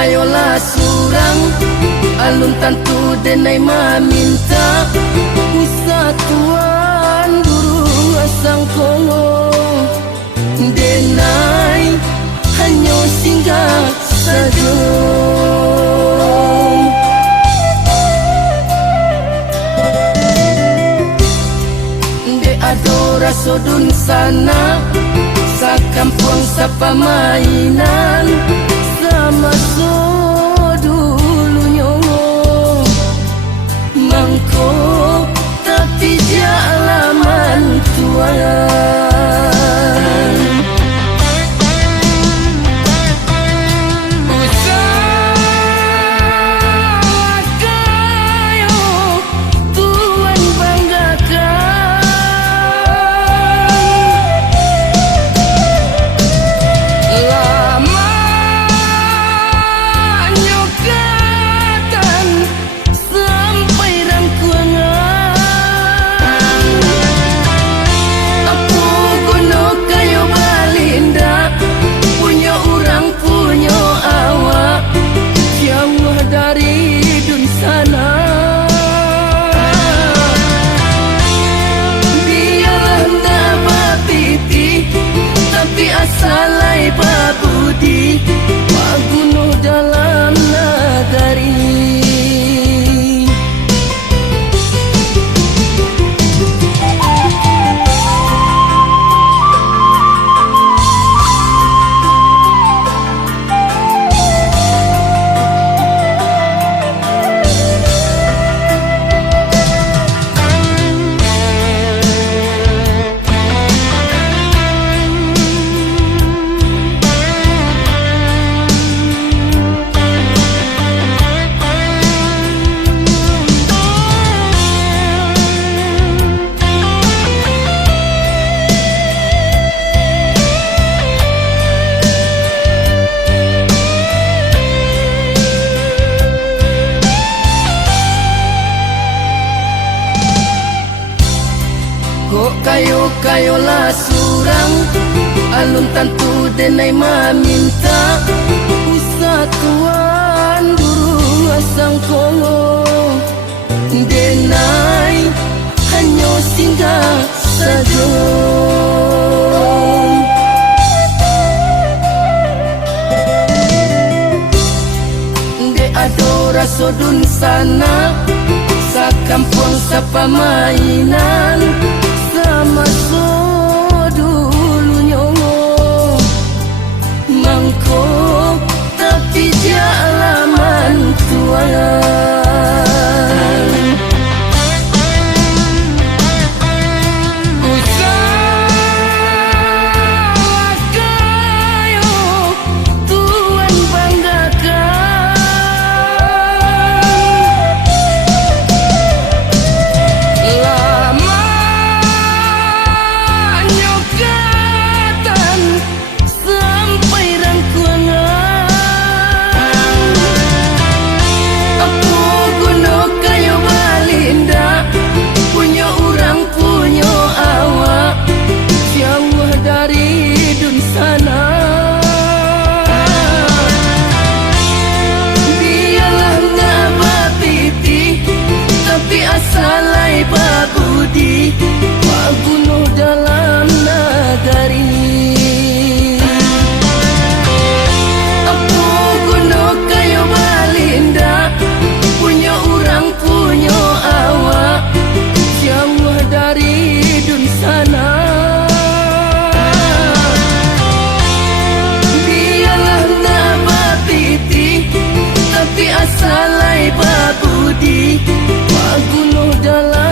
kayolah surang alun tantu denai maminta Wisatuan burung asang kongo denai hanya singgah saja. De adora sodun sana sa kampung sa pamainan sama so dulu nyongo mangko tapi dia alaman tuan. Salai babudi maguno dalam nagari. Kayolah surang alun tantu denai maminta Wisatuan burung asang kongo denai hanya singgah saja. De adora sodun sana sa kampung sa pamainan sama so dulu nyongo mangko tapi dia alaman tuan. Salai babudi maguno dalam nagari. Apa guna kayo balinda punya orang punya awak jauh dari dun sana. Biarlah nak babiti tapi asalai babudi maguno dalam